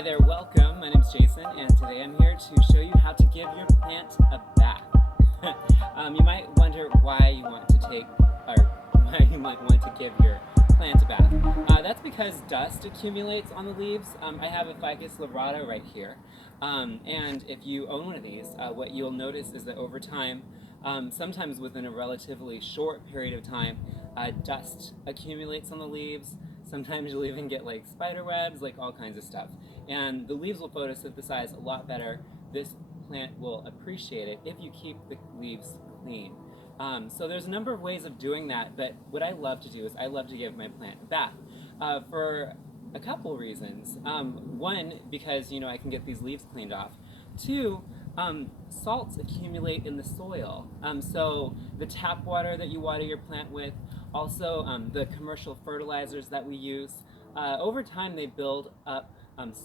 Hi there, welcome. My name's Jason, and today I'm here to show you how to give your plant a bath. You might wonder why you want to give your plant a bath. That's because dust accumulates on the leaves. I have a Ficus lyrata right here, and if you own one of these, what you'll notice is that over time, sometimes within a relatively short period of time, dust accumulates on the leaves. Sometimes you'll even get like spider webs, like all kinds of stuff. And the leaves will photosynthesize a lot better. This plant will appreciate it if you keep the leaves clean. So there's a number of ways of doing that, but what I love to do is I love to give my plant a bath for a couple reasons. One, because I can get these leaves cleaned off. Two, salts accumulate in the soil. So the tap water that you water your plant with, also the commercial fertilizers that we use, over time they build up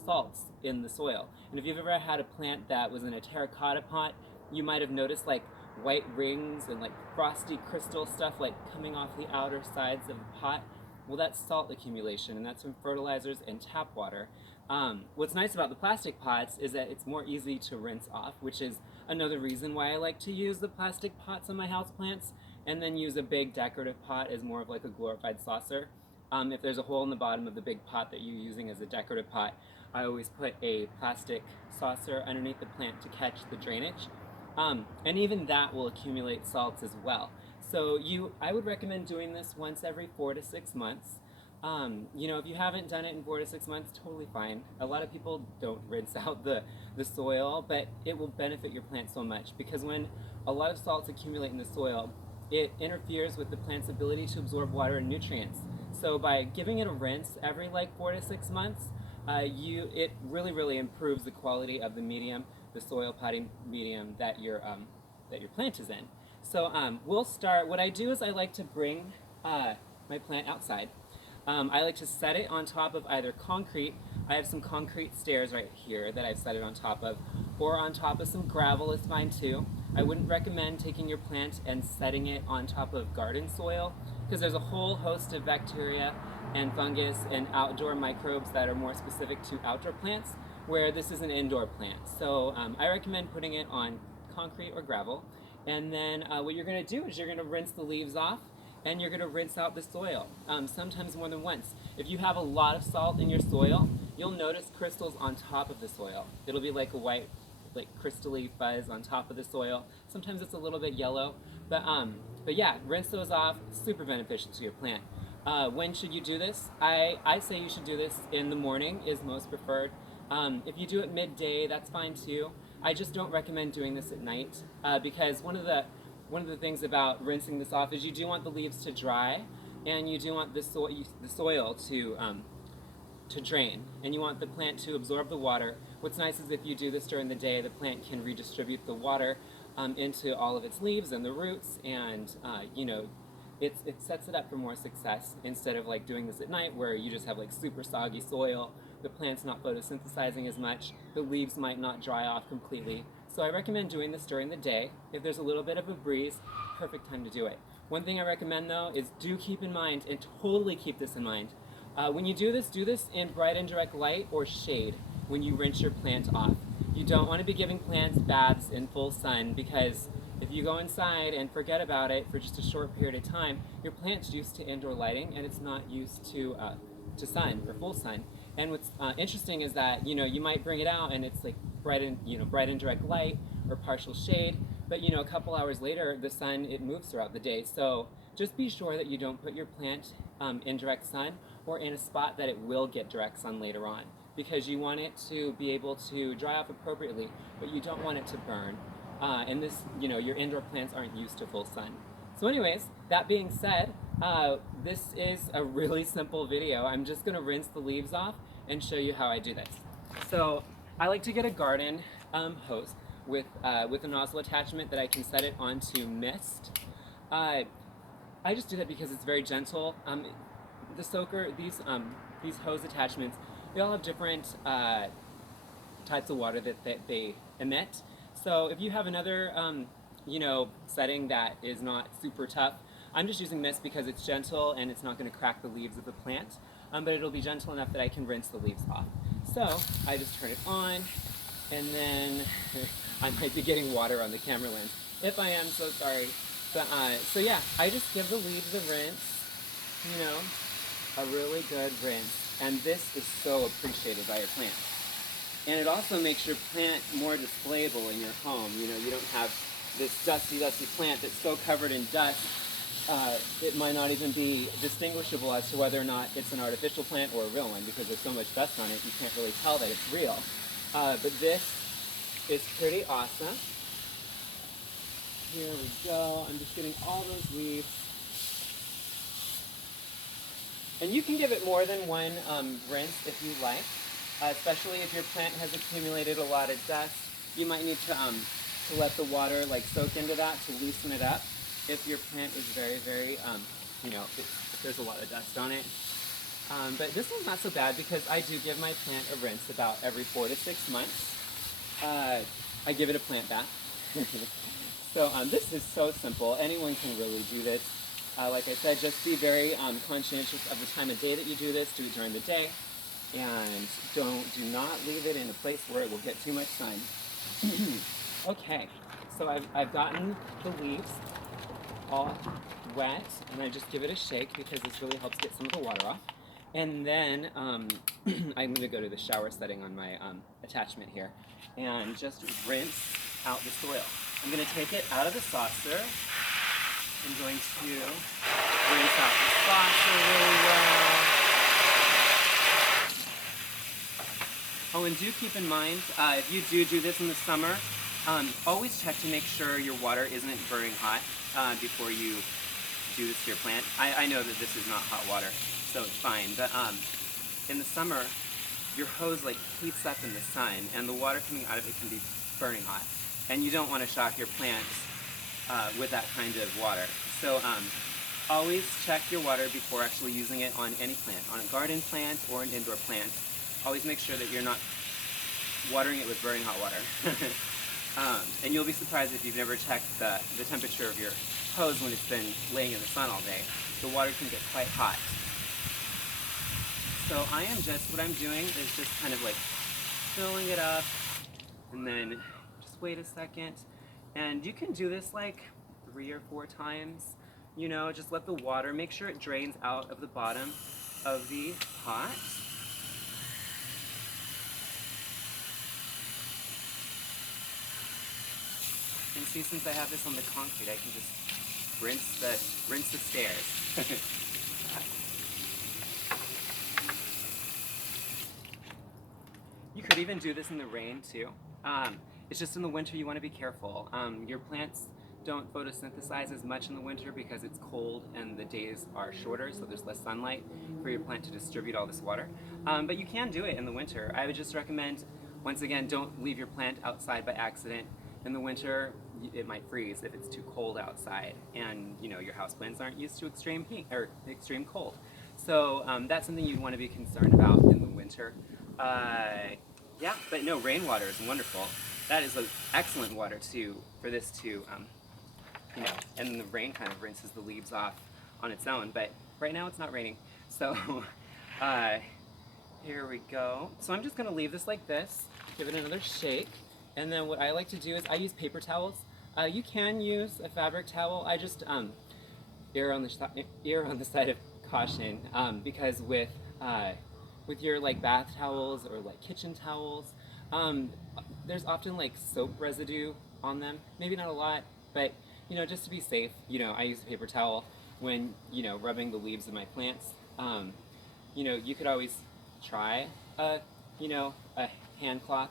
salts in the soil. And if you've ever had a plant that was in a terracotta pot, you might have noticed like white rings and like frosty crystal stuff like coming off the outer sides of the pot. Well, that's salt accumulation, and that's from fertilizers and tap water. What's nice about the plastic pots is that it's more easy to rinse off, which is another reason why I like to use the plastic pots on my houseplants, and then use a big decorative pot as more of like a glorified saucer. If there's a hole in the bottom of the big pot that you're using as a decorative pot, I always put a plastic saucer underneath the plant to catch the drainage. And even that will accumulate salts as well. So I would recommend doing this once every 4 to 6 months. If you haven't done it in 4 to 6 months, totally fine. A lot of people don't rinse out the soil, but it will benefit your plant so much because when a lot of salts accumulate in the soil, it interferes with the plant's ability to absorb water and nutrients. So by giving it a rinse every like 4 to 6 months, it really improves the quality of the medium, the soil potting medium that your plant is in. So we'll start. What I do is I like to bring my plant outside. I like to set it on top of either concrete. I have some concrete stairs right here that I've set it on top of, or on top of some gravel is fine too. I wouldn't recommend taking your plant and setting it on top of garden soil because there's a whole host of bacteria and fungus and outdoor microbes that are more specific to outdoor plants, where this is an indoor plant. So I recommend putting it on concrete or gravel. And then what you're going to do is you're going to rinse the leaves off and you're going to rinse out the soil, sometimes more than once. If you have a lot of salt in your soil, you'll notice crystals on top of the soil. It'll be like a white, like crystally fuzz on top of the soil. Sometimes it's a little bit yellow, but yeah, rinse those off. Super beneficial to your plant. When should you do this? I say you should do this in the morning is most preferred. If you do it midday, that's fine too. I just don't recommend doing this at night because one of the things about rinsing this off is you do want the leaves to dry, and you do want the soil to drain, and you want the plant to absorb the water. What's nice is if you do this during the day, the plant can redistribute the water into all of its leaves and the roots, and it sets it up for more success instead of like doing this at night where you just have like super soggy soil, the plant's not photosynthesizing as much, the leaves might not dry off completely. So I recommend doing this during the day. If there's a little bit of a breeze, perfect time to do it. One thing I recommend though is do keep in mind, and totally keep this in mind, when you do this in bright and direct light or shade when you rinse your plant off. You don't want to be giving plants baths in full sun because if you go inside and forget about it for just a short period of time, your plant's used to indoor lighting and it's not used to sun or full sun. And what's interesting is that you might bring it out and it's like bright and direct light or partial shade, but a couple hours later the sun it moves throughout the day. So just be sure that you don't put your plant in direct sun or in a spot that it will get direct sun later on, because you want it to be able to dry off appropriately, but you don't want it to burn. And this, your indoor plants aren't used to full sun. So anyways, that being said, this is a really simple video. I'm just gonna rinse the leaves off and show you how I do this. So I like to get a garden hose with a nozzle attachment that I can set it onto mist. I just do that because it's very gentle. The soaker, these hose attachments, they all have different types of water that they emit. So if you have another, setting that is not super tough, I'm just using this because it's gentle and it's not going to crack the leaves of the plant, but it'll be gentle enough that I can rinse the leaves off. So I just turn it on, and then I might be getting water on the camera lens. If I am, so sorry. So yeah, I just give the leaves a rinse, you know, a really good rinse. And this is so appreciated by your plant. And it also makes your plant more displayable in your home. You know, you don't have this dusty, dusty plant that's so covered in dust, it might not even be distinguishable as to whether or not it's an artificial plant or a real one, because there's so much dust on it, you can't really tell that it's real. But this is pretty awesome. Here we go. I'm just getting all those leaves. And you can give it more than one rinse if you like, especially if your plant has accumulated a lot of dust. You might need to let the water like soak into that to loosen it up. If your plant is very, very, you know, if there's a lot of dust on it. But this one's not so bad because I do give my plant a rinse about every 4 to 6 months. I give it a plant bath. So this is so simple. Anyone can really do this. Like I said, just be very conscientious of the time of day that you do this. Do it during the day, and do not leave it in a place where it will get too much sun. Okay, so I've gotten the leaves all wet, and I just give it a shake because this really helps get some of the water off. And then I'm going to go to the shower setting on my attachment here, and just rinse out the soil. I'm going to take it out of the saucer. I'm going to rinse out the saucer really well. Oh, and do keep in mind, if you do this in the summer, always check to make sure your water isn't burning hot before you do this to your plant. I know that this is not hot water, so it's fine. But in the summer, your hose like heats up in the sun, and the water coming out of it can be burning hot. And you don't want to shock your plants with that kind of water. So always check your water before actually using it on any plant, on a garden plant or an indoor plant. Always make sure that you're not watering it with burning hot water. And you'll be surprised if you've never checked the temperature of your hose when it's been laying in the sun all day. The water can get quite hot. So what I'm doing is just kind of like filling it up, and then just wait a second. And you can do this like 3 or 4 times. You know, just let the water, make sure it drains out of the bottom of the pot. And see, since I have this on the concrete, I can just rinse the stairs. You could even do this in the rain too. It's just in the winter you want to be careful. Your plants don't photosynthesize as much in the winter because it's cold and the days are shorter, so there's less sunlight for your plant to distribute all this water. But you can do it in the winter. I would just recommend, once again, don't leave your plant outside by accident. In the winter, it might freeze if it's too cold outside, and you know your houseplants aren't used to extreme heat or extreme cold. So that's something you'd want to be concerned about in the winter. Yeah, but no, rainwater is wonderful. That is an excellent water for this to, you know, and the rain kind of rinses the leaves off on its own. But right now it's not raining, so here we go. So I'm just gonna leave this like this, give it another shake, and then what I like to do is I use paper towels. You can use a fabric towel. I just err on the side of caution because with your like bath towels or like kitchen towels, there's often like soap residue on them. Maybe not a lot, but you know, just to be safe, you know, I use a paper towel when, you know, rubbing the leaves of my plants. You know, you could always try you know, a hand cloth.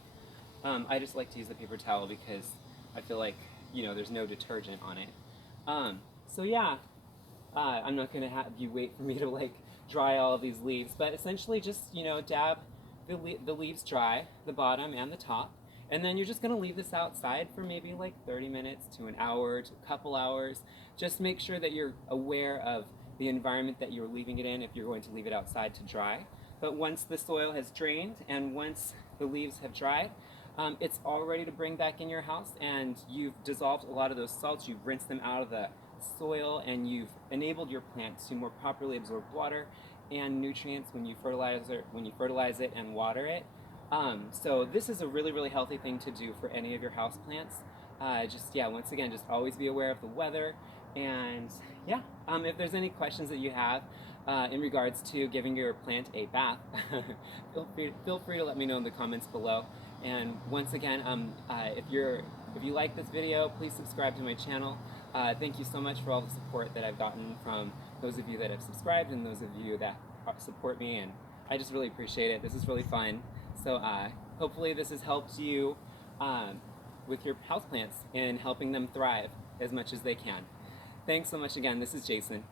I just like to use the paper towel because I feel like, you know, there's no detergent on it. So yeah, I'm not gonna have you wait for me to like dry all of these leaves, but essentially just, you know, dab the leaves dry, the bottom and the top, and then you're just gonna leave this outside for maybe like 30 minutes to an hour to a couple hours. Just make sure that you're aware of the environment that you're leaving it in if you're going to leave it outside to dry. But once the soil has drained and once the leaves have dried, it's all ready to bring back in your house, and you've dissolved a lot of those salts, you've rinsed them out of the soil, and you've enabled your plant to more properly absorb water and nutrients when you fertilize it and water it. So this is a really, really healthy thing to do for any of your houseplants. Yeah, once again, just always be aware of the weather. And yeah, if there's any questions that you have in regards to giving your plant a bath, feel free to let me know in the comments below. And once again, if you like this video, please subscribe to my channel. Thank you so much for all the support that I've gotten from those of you that have subscribed and those of you that support me, and I just really appreciate it. This is really fun. So hopefully this has helped you with your houseplants and helping them thrive as much as they can. Thanks so much again. This is Jason.